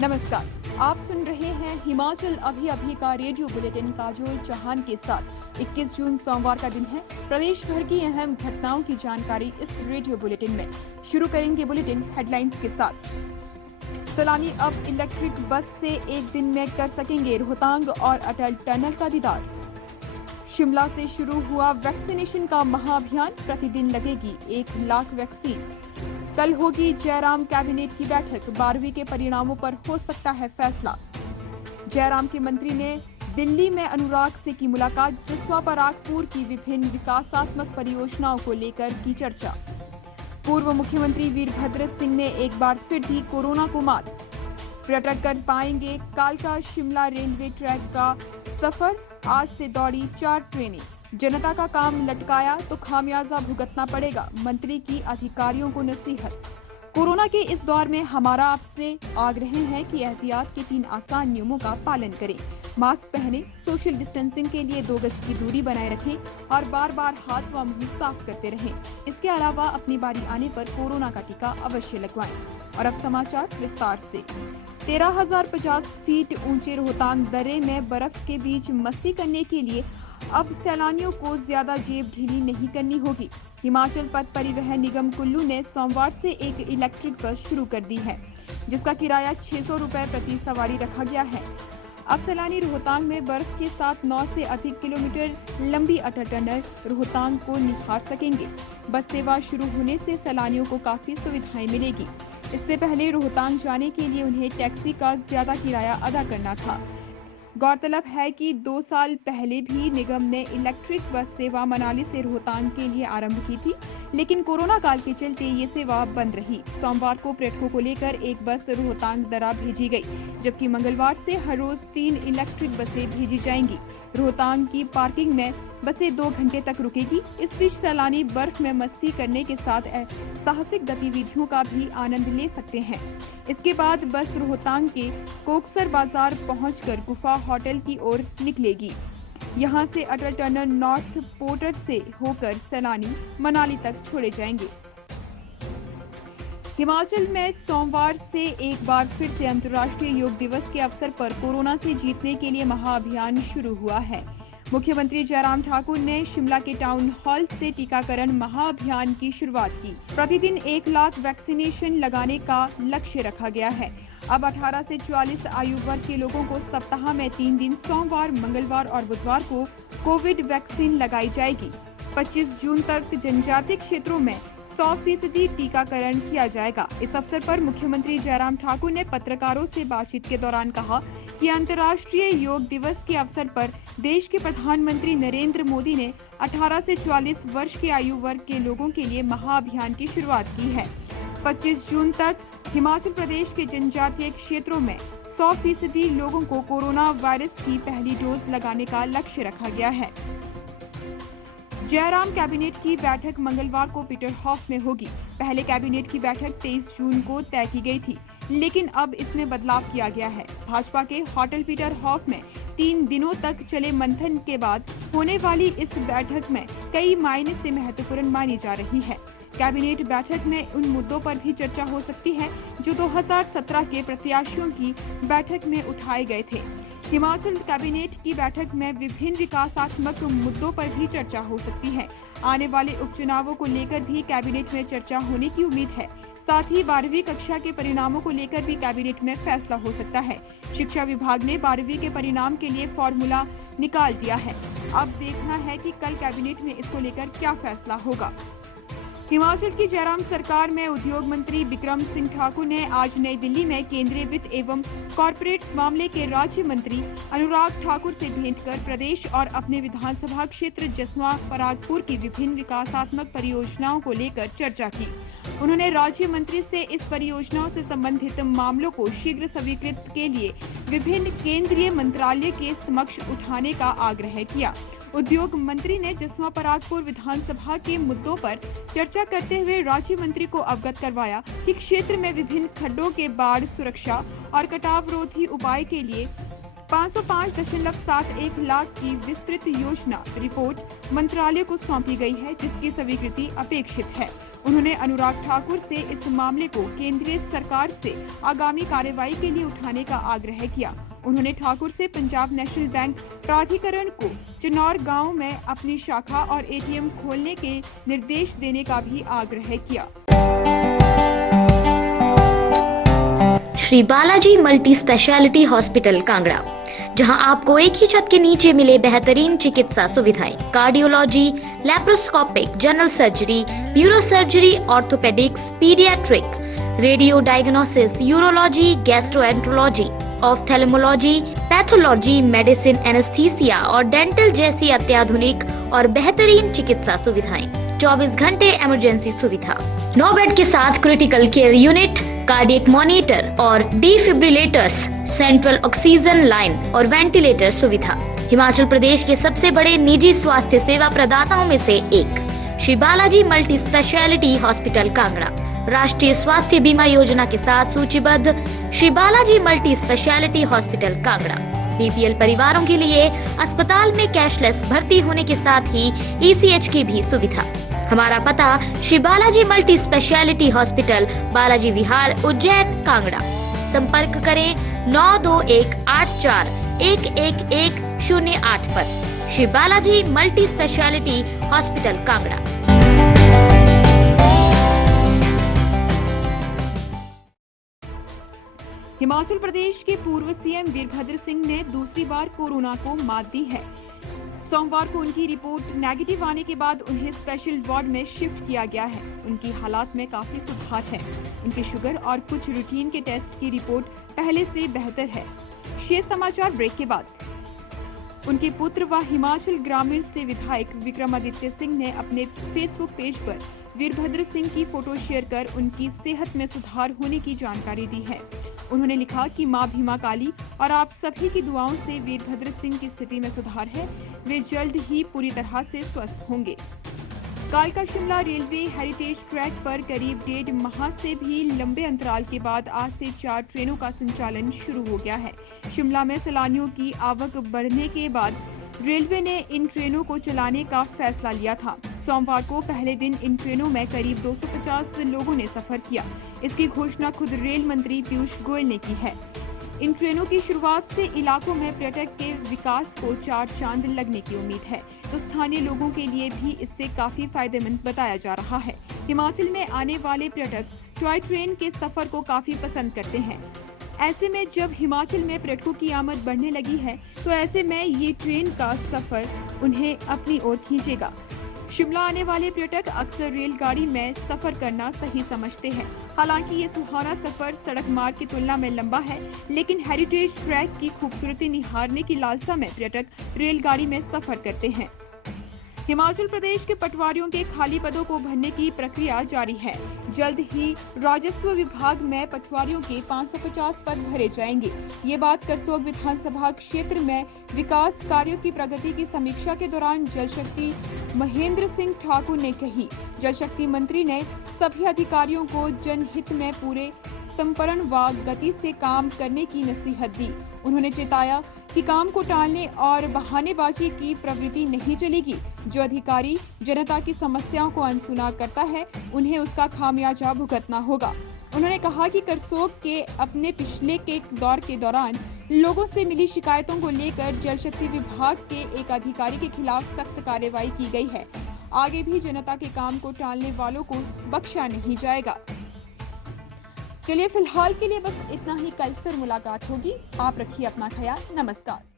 नमस्कार, आप सुन रहे हैं हिमाचल अभी अभी का रेडियो बुलेटिन काजोल चौहान के साथ। 21 जून सोमवार का दिन है। प्रदेश भर की अहम घटनाओं की जानकारी इस रेडियो बुलेटिन में। शुरू करेंगे बुलेटिन हेडलाइंस के साथ। सैलानी अब इलेक्ट्रिक बस से एक दिन में कर सकेंगे रोहतांग और अटल टनल का दीदार। शिमला से शुरू हुआ वैक्सीनेशन का महाअभियान, प्रतिदिन लगेगी 1 लाख वैक्सीन। कल होगी जयराम कैबिनेट की बैठक, 12वीं के परिणामों पर हो सकता है फैसला। जयराम के मंत्री ने दिल्ली में अनुराग से की मुलाकात, जसवा परागपुर की विभिन्न विकासात्मक परियोजनाओं को लेकर की चर्चा। पूर्व मुख्यमंत्री वीरभद्र सिंह ने एक बार फिर दी कोरोना को मात। पर्यटक कर पाएंगे कालका शिमला रेलवे ट्रैक का सफर, आज से दौड़ी 4 ट्रेनें। जनता का काम लटकाया तो खामियाजा भुगतना पड़ेगा, मंत्री की अधिकारियों को नसीहत। कोरोना के इस दौर में हमारा आपसे आग्रह है कि एहतियात के 3 आसान नियमों का पालन करें। मास्क पहनें, सोशल डिस्टेंसिंग के लिए 2 गज की दूरी बनाए रखें और बार बार हाथ व मुंह साफ करते रहें। इसके अलावा अपनी बारी आने पर कोरोना का टीका अवश्य लगवाएं। और अब समाचार विस्तार से। 13,050 फीट ऊंचे रोहतांग दर्रे में बर्फ के बीच मस्ती करने के लिए अब सैलानियों को ज्यादा जेब ढीली नहीं करनी होगी। हिमाचल पथ परिवहन निगम कुल्लू ने सोमवार से एक इलेक्ट्रिक बस शुरू कर दी है, जिसका किराया 600 रुपए प्रति सवारी रखा गया है। अब सैलानी रोहतांग में बर्फ के साथ 9 से अधिक किलोमीटर लंबी अटल टनल रोहतांग को निहार सकेंगे। बस सेवा शुरू होने से सैलानियों को काफी सुविधाएं मिलेगी। इससे पहले रोहतांग जाने के लिए उन्हें टैक्सी का ज्यादा किराया अदा करना था। गौरतलब है कि 2 साल पहले भी निगम ने इलेक्ट्रिक बस सेवा मनाली से रोहतांग के लिए आरंभ की थी, लेकिन कोरोना काल के चलते ये सेवा बंद रही। सोमवार को पर्यटकों को लेकर एक बस रोहतांग दर्रा भेजी गई, जबकि मंगलवार से हर रोज 3 इलेक्ट्रिक बसें भेजी जाएंगी। रोहतांग की पार्किंग में बसें 2 घंटे तक रुकेगी। इस बीच सैलानी बर्फ में मस्ती करने के साथ साहसिक गतिविधियों का भी आनंद ले सकते हैं। इसके बाद बस रोहतांग के कोकसर बाजार पहुंचकर गुफा होटल की ओर निकलेगी। यहां से अटल टनल नॉर्थ पोर्टर से होकर सैलानी मनाली तक छोड़े जाएंगे। हिमाचल में सोमवार से एक बार फिर से अंतर्राष्ट्रीय योग दिवस के अवसर पर कोरोना से जीतने के लिए महाअभियान शुरू हुआ है। मुख्यमंत्री जयराम ठाकुर ने शिमला के टाउन हॉल से टीकाकरण महाअभियान की शुरुआत की। प्रतिदिन 1 लाख वैक्सीनेशन लगाने का लक्ष्य रखा गया है। अब 18 से 44 आयु वर्ग के लोगों को सप्ताह में 3 दिन सोमवार, मंगलवार और बुधवार को कोविड वैक्सीन लगाई जाएगी। 25 जून तक जनजातीय क्षेत्रों में 100% टीकाकरण किया जाएगा। इस अवसर पर मुख्यमंत्री जयराम ठाकुर ने पत्रकारों से बातचीत के दौरान कहा कि अंतर्राष्ट्रीय योग दिवस के अवसर पर देश के प्रधानमंत्री नरेंद्र मोदी ने 18 से 44 वर्ष के आयु वर्ग के लोगों के लिए महाअभियान की शुरुआत की है। 25 जून तक हिमाचल प्रदेश के जनजातीय क्षेत्रों में 100% लोगों को कोरोना वायरस की पहली डोज लगाने का लक्ष्य रखा गया है। जयराम कैबिनेट की बैठक मंगलवार को पीटर हॉफ में होगी। पहले कैबिनेट की बैठक 23 जून को तय की गई थी, लेकिन अब इसमें बदलाव किया गया है। भाजपा के होटल पीटर हॉफ में 3 दिनों तक चले मंथन के बाद होने वाली इस बैठक में कई मायने से महत्वपूर्ण मानी जा रही है। कैबिनेट बैठक में उन मुद्दों पर भी चर्चा हो सकती है जो 2017 के प्रत्याशियों की बैठक में उठाए गए थे। हिमाचल कैबिनेट की बैठक में विभिन्न विकासात्मक मुद्दों पर भी चर्चा हो सकती है। आने वाले उपचुनावों को लेकर भी कैबिनेट में चर्चा होने की उम्मीद है। साथ ही 12वीं कक्षा के परिणामों को लेकर भी कैबिनेट में फैसला हो सकता है। शिक्षा विभाग ने 12वीं के परिणाम के लिए फॉर्मूला निकाल दिया है। अब देखना है कि कल कैबिनेट में इसको लेकर क्या फैसला होगा। हिमाचल की जयराम सरकार में उद्योग मंत्री बिक्रम सिंह ठाकुर ने आज नई दिल्ली में केंद्रीय वित्त एवं कॉर्पोरेट मामले के राज्य मंत्री अनुराग ठाकुर से भेंट कर प्रदेश और अपने विधानसभा क्षेत्र जसवा परागपुर की विभिन्न विकासात्मक परियोजनाओं को लेकर चर्चा की। उन्होंने राज्य मंत्री से इस परियोजनाओं से संबंधित मामलों को शीघ्र स्वीकृत के लिए विभिन्न केंद्रीय मंत्रालय के समक्ष उठाने का आग्रह किया। उद्योग मंत्री ने जसवा परागपुर विधानसभा के मुद्दों पर चर्चा करते हुए राज्य मंत्री को अवगत करवाया कि क्षेत्र में विभिन्न खड्डों के बाढ़ सुरक्षा और कटाव रोधी उपाय के लिए 505.71 लाख की विस्तृत योजना रिपोर्ट मंत्रालय को सौंपी गई है, जिसकी स्वीकृति अपेक्षित है। उन्होंने अनुराग ठाकुर से इस मामले को केंद्रीय सरकार से आगामी कार्रवाई के लिए उठाने का आग्रह किया। उन्होंने ठाकुर से पंजाब नेशनल बैंक प्राधिकरण को चिनौर गांव में अपनी शाखा और एटीएम खोलने के निर्देश देने का भी आग्रह किया। Shri Balaji multi speciality hospital Kangra, जहां आपको एक ही छत के नीचे मिले बेहतरीन चिकित्सा सुविधाएं, cardiology, laparoscopic, general surgery, neuro surgery, orthopaedics, paediatric, radio diagnosis, urology, gastroenterology, ophthalmology, pathology, medicine, anaesthesia और डेंटल जैसी अत्याधुनिक और बेहतरीन चिकित्सा सुविधाएं, 24 घंटे इमरजेंसी सुविधा, 9 बेड के साथ critical care unit, cardiac monitor और डिफिब्रिलेटर्स, सेंट्रल ऑक्सीजन लाइन और वेंटिलेटर सुविधा। हिमाचल प्रदेश के सबसे बड़े निजी स्वास्थ्य सेवा प्रदाताओं में से एक Shri Balaji multi speciality hospital Kangra राष्ट्रीय स्वास्थ्य बीमा योजना के साथ सूचीबद्ध Shri Balaji multi speciality hospital Kangra BPL परिवारों के लिए अस्पताल में कैशलेस भर्ती होने के साथ ही ईसीएच की भी सुविधा। हमारा पता Shri Balaji multi speciality hospital, Balaji Vihar, Ujjain, Kangra. संपर्क करें 9218411108 पर। Shri Balaji multi speciality hospital Kangra. Himachal Pradesh के पूर्व सीएम वीरभद्र सिंह ने दूसरी बार कोरोना को मात दी है। सोमवार को उनकी रिपोर्ट नेगेटिव आने के बाद उन्हें स्पेशल वार्ड में शिफ्ट किया गया है। उनकी हालात में काफी सुधार है। उनके शुगर और कुछ रूटीन के टेस्ट की रिपोर्ट पहले से बेहतर है। शेष समाचार ब्रेक के बाद। उनके पुत्र व हिमाचल ग्रामीण से विधायक विक्रमादित्य सिंह ने अपने फेसबुक पेज पर वीरभद्र सिंह की फोटो शेयर कर उनकी सेहत में सुधार होने की जानकारी दी है। उन्होंने लिखा कि मां भीमा काली और आप सभी की दुआओं से वीरभद्र सिंह की स्थिति में सुधार है। वे जल्द ही पूरी तरह से स्वस्थ होंगे। कालका शिमला रेलवे हेरिटेज ट्रैक पर करीब 1.5 माह से भी लंबे अंतराल के बाद आज से 4 ट्रेनों का संचालन शुरू हो गया है। शिमला में सैलानियों की आवक बढ़ने के बाद रेलवे ने इन ट्रेनों को चलाने का फैसला लिया था। सोमवार को पहले दिन इन ट्रेनों में करीब 250 लोगों ने सफर किया। इसकी घोषणा खुद रेल मंत्री पीयूष गोयल ने की है। इन ट्रेनों की शुरुआत से इलाकों में पर्यटक के विकास को 4 चांद लगने की उम्मीद है, तो स्थानीय लोगों के लिए भी इससे काफी फायदेमंद बताया जा रहा है। हिमाचल में आने वाले पर्यटक टॉय ट्रेन के सफर को काफी पसंद करते हैं। ऐसे में जब हिमाचल में पर्यटकों की आमद बढ़ने लगी है, तो ऐसे में ये ट्रेन का सफर उन्हें अपनी ओर खींचेगा। शिमला आने वाले पर्यटक अक्सर रेलगाड़ी में सफर करना सही समझते हैं। हालांकि ये सुहाना सफर सड़क मार्ग की तुलना में लंबा है, लेकिन हेरिटेज ट्रैक की खूबसूरती निहारने की लालसा में पर्यटक रेलगाड़ी में सफर करते हैं। हिमाचल प्रदेश के पटवारियों के खाली पदों को भरने की प्रक्रिया जारी है। जल्द ही राजस्व विभाग में पटवारियों के 550 पद भरे जाएंगे। ये बात करसोग विधानसभा क्षेत्र में विकास कार्यों की प्रगति की समीक्षा के दौरान जल शक्ति महेंद्र सिंह ठाकुर ने कही। जल शक्ति मंत्री ने सभी अधिकारियों को जनहित में पूरे संपन्न व गति से काम करने की नसीहत दी। उन्होंने चेताया कि काम को टालने और बहानेबाजी की प्रवृत्ति नहीं चलेगी। जो अधिकारी जनता की समस्याओं को अनसुना करता है, उन्हें उसका खामियाजा भुगतना होगा। उन्होंने कहा कि करसोग के अपने पिछले के दौर के दौरान लोगों से मिली शिकायतों को लेकर जल शक्ति विभाग के एक अधिकारी के खिलाफ सख्त कार्रवाई की गई है। आगे भी जनता के काम को टालने वालों को बख्शा नहीं जाएगा। चलिए फिलहाल के लिए बस इतना ही। कल फिर मुलाकात होगी। आप रखिए अपना ख्याल। नमस्कार।